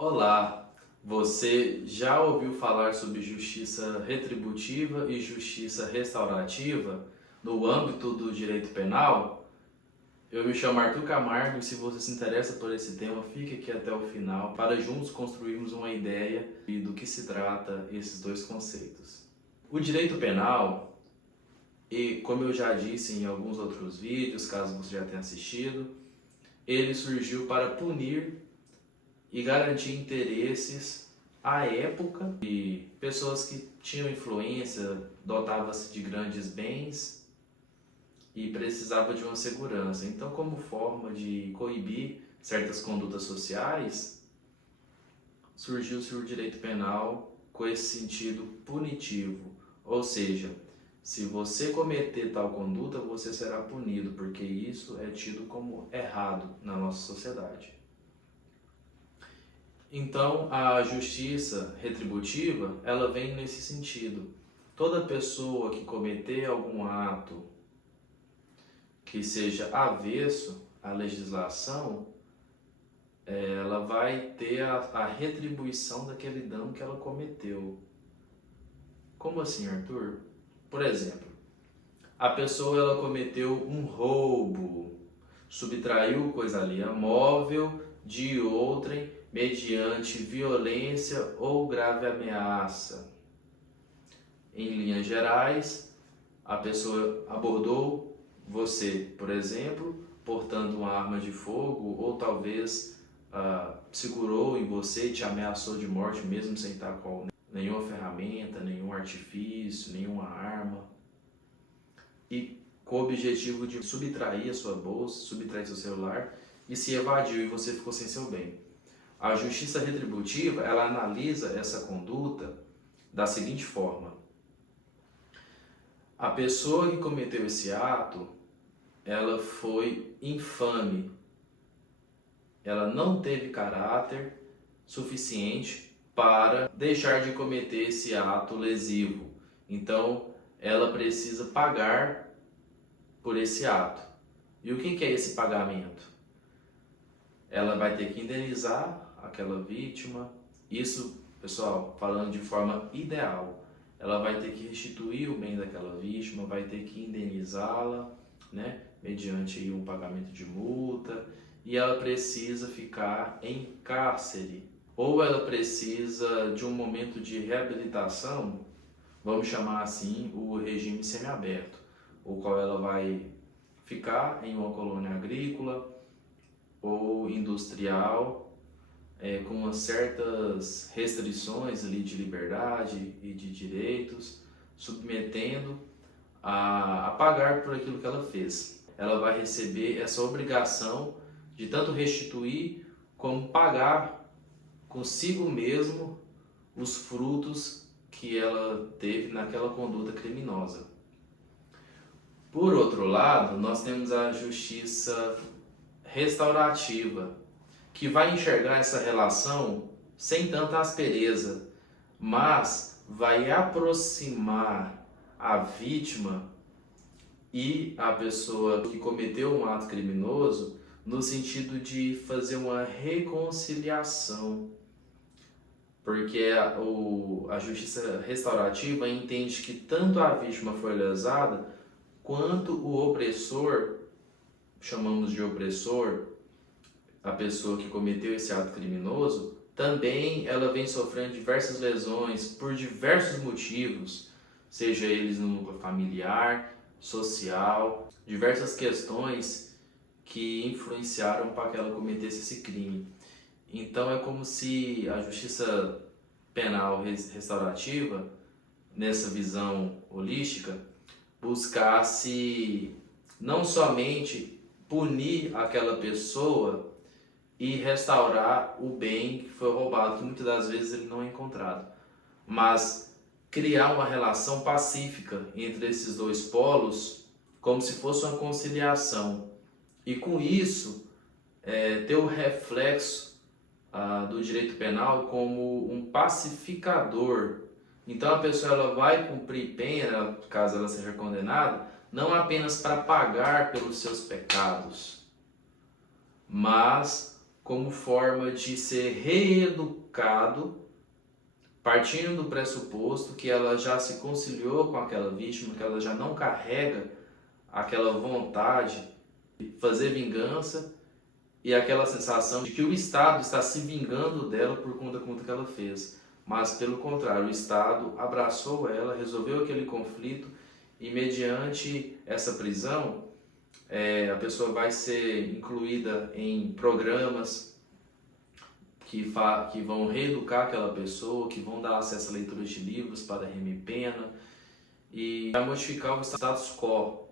Olá, você já ouviu falar sobre justiça retributiva e justiça restaurativa no âmbito do direito penal? Eu me chamo Arthur Camargo e se você se interessa por esse tema, fique aqui até o final para juntos construirmos uma ideia do que se trata esses dois conceitos. O direito penal, e como eu já disse em alguns outros vídeos, caso você já tenha assistido, ele surgiu para punir e garantir interesses à época de pessoas que tinham influência, dotava-se de grandes bens e precisava de uma segurança. Então, como forma de coibir certas condutas sociais, surgiu-se o direito penal com esse sentido punitivo, ou seja, se você cometer tal conduta, você será punido, porque isso é tido como errado na nossa sociedade. Então, a justiça retributiva, ela vem nesse sentido. Toda pessoa que cometer algum ato que seja avesso à legislação, ela vai ter a retribuição daquele dano que ela cometeu. Como assim, Arthur? Por exemplo, a pessoa ela cometeu um roubo, subtraiu coisa alheia móvel de outrem mediante violência ou grave ameaça. Em linhas gerais, a pessoa abordou você, por exemplo, portando uma arma de fogo ou talvez segurou em você e te ameaçou de morte mesmo sem estar com nenhuma ferramenta, nenhum artifício, nenhuma arma. E com o objetivo de subtrair a sua bolsa, subtrair seu celular e se evadiu e você ficou sem seu bem. A justiça retributiva, ela analisa essa conduta da seguinte forma: a pessoa que cometeu esse ato, ela foi infame, ela não teve caráter suficiente para deixar de cometer esse ato lesivo. Então, ela precisa pagar por esse ato. E o que é esse pagamento? Ela vai ter que indenizar aquela vítima. Isso, pessoal, falando de forma ideal, ela vai ter que restituir o bem daquela vítima, vai ter que indenizá-la, né, mediante aí um pagamento de multa, e ela precisa ficar em cárcere, ou ela precisa de um momento de reabilitação, vamos chamar assim, o regime semiaberto, o qual ela vai ficar em uma colônia agrícola ou industrial, com certas restrições ali de liberdade e de direitos, submetendo a pagar por aquilo que ela fez. Ela vai receber essa obrigação de tanto restituir como pagar consigo mesmo os frutos que ela teve naquela conduta criminosa. Por outro lado, nós temos a justiça restaurativa, que vai enxergar essa relação sem tanta aspereza, mas vai aproximar a vítima e a pessoa que cometeu um ato criminoso no sentido de fazer uma reconciliação. Porque a justiça restaurativa entende que tanto a vítima foi lesada, quanto o opressor, chamamos de opressor, a pessoa que cometeu esse ato criminoso, também ela vem sofrendo diversas lesões por diversos motivos, seja eles no núcleo familiar, social, diversas questões que influenciaram para que ela cometesse esse crime. Então é como se a justiça penal restaurativa, nessa visão holística, buscasse não somente punir aquela pessoa e restaurar o bem que foi roubado, que muitas das vezes ele não é encontrado, mas criar uma relação pacífica entre esses dois polos, como se fosse uma conciliação, e com isso ter o reflexo do direito penal como um pacificador. Então a pessoa ela vai cumprir pena, caso ela seja condenada, não apenas para pagar pelos seus pecados, mas como forma de ser reeducado, partindo do pressuposto que ela já se conciliou com aquela vítima, que ela já não carrega aquela vontade de fazer vingança e aquela sensação de que o Estado está se vingando dela por conta que ela fez. Mas, pelo contrário, o Estado abraçou ela, resolveu aquele conflito e, mediante essa prisão, a pessoa vai ser incluída em programas que vão reeducar aquela pessoa, que vão dar acesso a leituras de livros para remir pena e vai modificar o status quo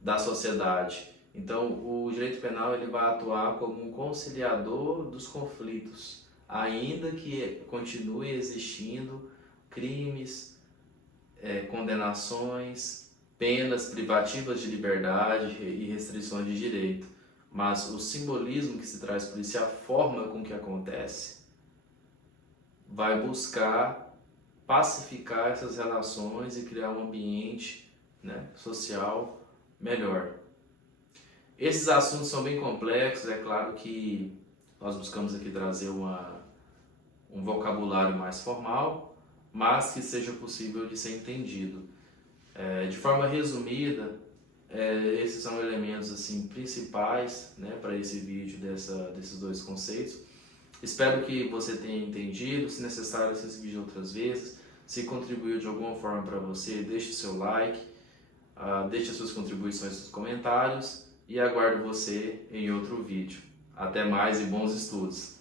da sociedade. Então, o direito penal ele vai atuar como um conciliador dos conflitos, ainda que continue existindo crimes, condenações, penas privativas de liberdade e restrições de direito. Mas o simbolismo que se traz por isso e a forma com que acontece vai buscar pacificar essas relações e criar um ambiente, social melhor. Esses assuntos são bem complexos, é claro que nós buscamos aqui trazer um vocabulário mais formal, mas que seja possível de ser entendido. De forma resumida, esses são elementos assim, principais, para esse vídeo desses dois conceitos. Espero que você tenha entendido, se necessário assista vídeo outras vezes. Se contribuiu de alguma forma para você, deixe seu like, deixe suas contribuições nos comentários e aguardo você em outro vídeo. Até mais e bons estudos!